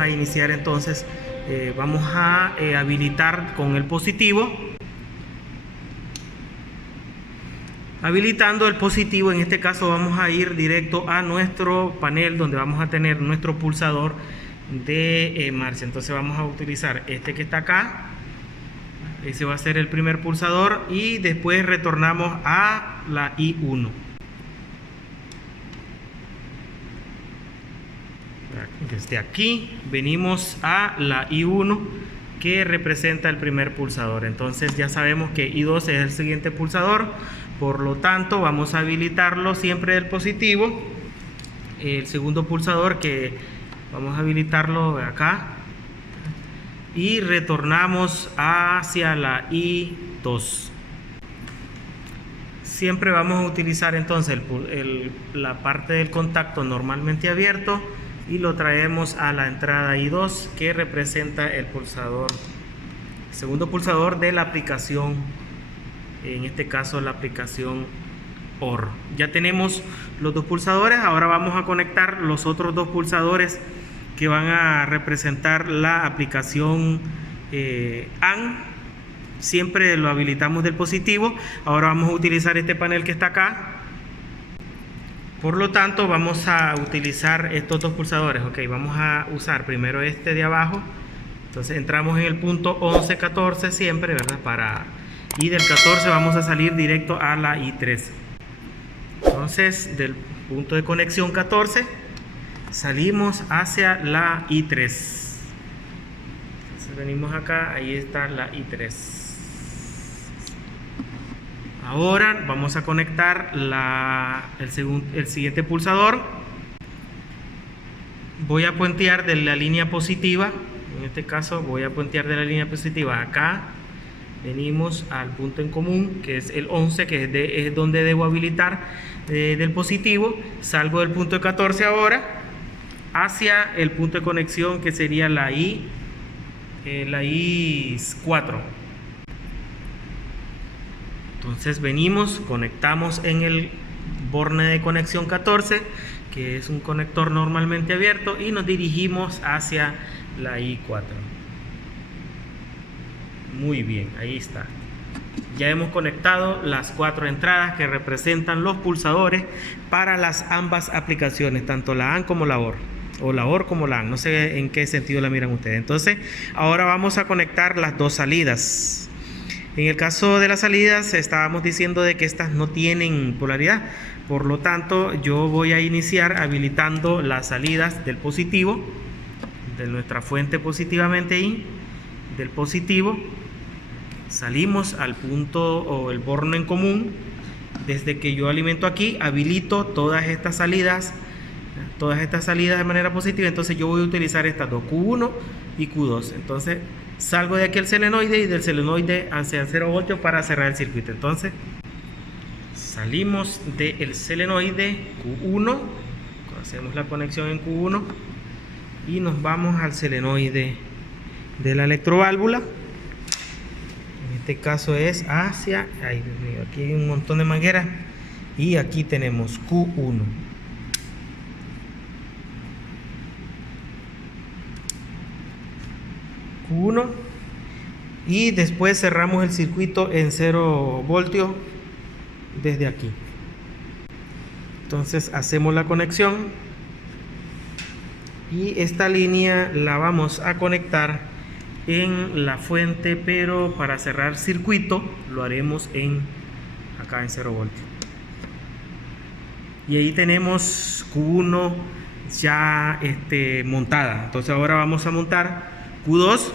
a iniciar entonces, vamos a habilitar con el positivo. Habilitando el positivo, en este caso vamos a ir directo a nuestro panel donde vamos a tener nuestro pulsador de marcha. Entonces vamos a utilizar este que está acá, ese va a ser el primer pulsador, y después retornamos a la I1. Desde aquí venimos a la I1, que representa el primer pulsador. Entonces ya sabemos que I2 es el siguiente pulsador, por lo tanto vamos a habilitarlo siempre del positivo. El segundo pulsador, que vamos a habilitarlo acá, y retornamos hacia la I2. Siempre vamos a utilizar entonces la parte del contacto normalmente abierto y lo traemos a la entrada I2, que representa el pulsador, segundo pulsador de la aplicación, en este caso la aplicación OR. Ya tenemos los dos pulsadores. Ahora vamos a conectar los otros dos pulsadores que van a representar la aplicación AND. Siempre lo habilitamos del positivo. Ahora vamos a utilizar este panel que está acá. Por lo tanto vamos a utilizar estos dos pulsadores. Ok, vamos a usar primero este de abajo. Entonces entramos en el punto 11, 14 siempre, ¿verdad? Y del 14 vamos a salir directo a la I3. Entonces del punto de conexión 14 salimos hacia la I3. Entonces venimos acá, ahí está la I3. Ahora vamos a conectar el siguiente pulsador. Voy a puentear de la línea positiva. En este caso voy a puentear de la línea positiva acá. Venimos al punto en común, que es el 11, que es donde debo habilitar del positivo. Salgo del punto de 14 ahora hacia el punto de conexión, que sería la I4. Entonces venimos, conectamos en el borne de conexión 14, que es un conector normalmente abierto, y nos dirigimos hacia la I4. Muy bien, ahí está. Ya hemos conectado las 4 entradas que representan los pulsadores para las ambas aplicaciones, tanto la AND como la OR, o la OR como la AND, no sé en qué sentido la miran ustedes. Entonces ahora vamos a conectar las dos salidas. En el caso de las salidas estábamos diciendo de que estas no tienen polaridad, por lo tanto yo voy a iniciar habilitando las salidas del positivo, de nuestra fuente positivamente ahí, del positivo. Salimos al punto o el borne en común. Desde que yo alimento aquí, habilito todas estas salidas de manera positiva. Entonces yo voy a utilizar estas dos, Q1 y Q2. Entonces salgo de aquí el solenoide, y del solenoide hacia 0 voltios para cerrar el circuito. Entonces salimos del solenoide Q1, hacemos la conexión en Q1 y nos vamos al solenoide de la electroválvula. En este caso es hacia, ay Dios mío, aquí hay un montón de mangueras, y aquí tenemos Q1. Q1, y después cerramos el circuito en 0 voltios desde aquí. Entonces hacemos la conexión, y esta línea la vamos a conectar en la fuente, pero para cerrar circuito lo haremos acá en 0 voltios. Y ahí tenemos Q1 ya montada. Entonces ahora vamos a montar Q2.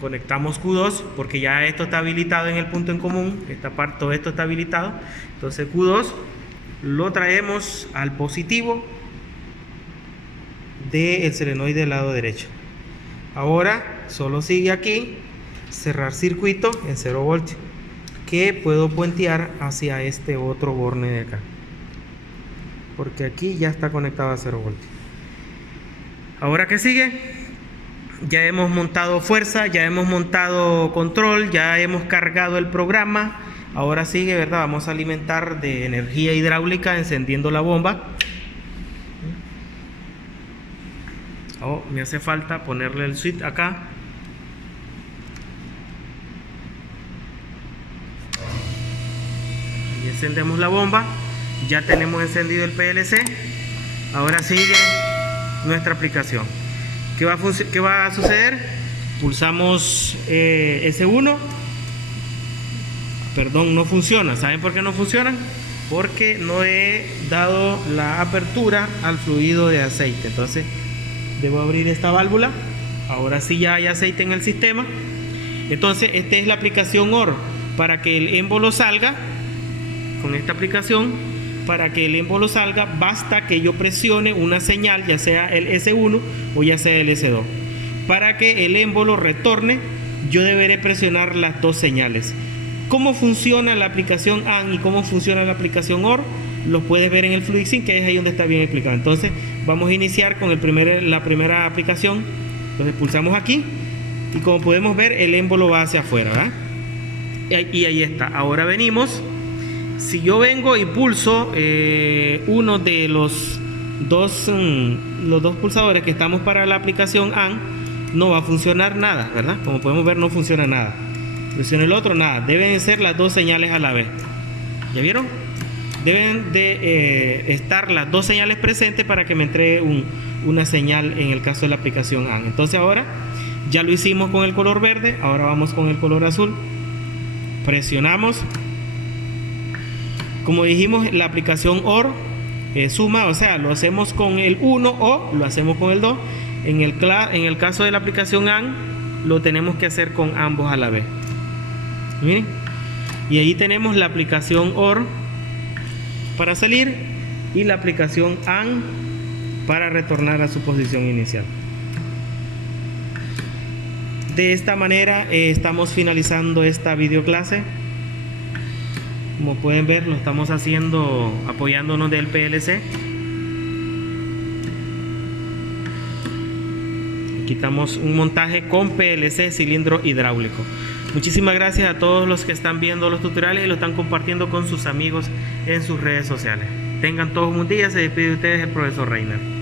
Conectamos Q2 porque ya esto está habilitado en el punto en común. Esta parte, todo esto está habilitado. Entonces Q2 lo traemos al positivo del solenoide del lado derecho. Ahora solo sigue aquí cerrar circuito en 0 voltios, que puedo puentear hacia este otro borne de acá, porque aquí ya está conectado a 0 voltios. Ahora, ¿qué sigue? Ya hemos montado fuerza, ya hemos montado control, ya hemos cargado el programa. Ahora sigue, ¿verdad? Vamos a alimentar de energía hidráulica encendiendo la bomba. me hace falta ponerle el switch acá. Y encendemos la bomba. Ya tenemos encendido el PLC. Ahora sigue nuestra aplicación. ¿Qué va a suceder? Pulsamos S1. Perdón, no funciona. ¿Saben por qué no funcionan? Porque no he dado la apertura al fluido de aceite. Entonces debo abrir esta válvula. Ahora sí ya hay aceite en el sistema. Entonces esta es la aplicación OR. Para que el émbolo salga, con esta aplicación, para que el émbolo salga, basta que yo presione una señal, ya sea el S1 o ya sea el S2. Para que el émbolo retorne, yo deberé presionar las dos señales. ¿Cómo funciona la aplicación AND y cómo funciona la aplicación OR? Los puedes ver en el FluidSync, que es ahí donde está bien explicado. Entonces vamos a iniciar con la primera aplicación. Entonces pulsamos aquí y como podemos ver, el émbolo va hacia afuera, ¿verdad? Y ahí está. Ahora venimos. Si yo vengo y pulso uno de los dos pulsadores que estamos para la aplicación AND, no va a funcionar nada, ¿verdad? Como podemos ver, no funciona nada. Presiono el otro, nada. Deben ser las dos señales a la vez. ¿Ya vieron? Deben de estar las dos señales presentes para que me entregue una señal en el caso de la aplicación AND. Entonces ahora ya lo hicimos con el color verde. Ahora vamos con el color azul. Presionamos. Como dijimos, la aplicación OR suma, o sea, lo hacemos con el 1 o lo hacemos con el 2. En el caso de la aplicación AND, lo tenemos que hacer con ambos a la vez. Miren. Y ahí tenemos la aplicación OR para salir y la aplicación AND para retornar a su posición inicial. De esta manera estamos finalizando esta videoclase. Como pueden ver, lo estamos haciendo apoyándonos del PLC. Quitamos un montaje con PLC cilindro hidráulico. Muchísimas gracias a todos los que están viendo los tutoriales y lo están compartiendo con sus amigos en sus redes sociales. Tengan todos un buen día. Se despide de ustedes el profesor Reiner.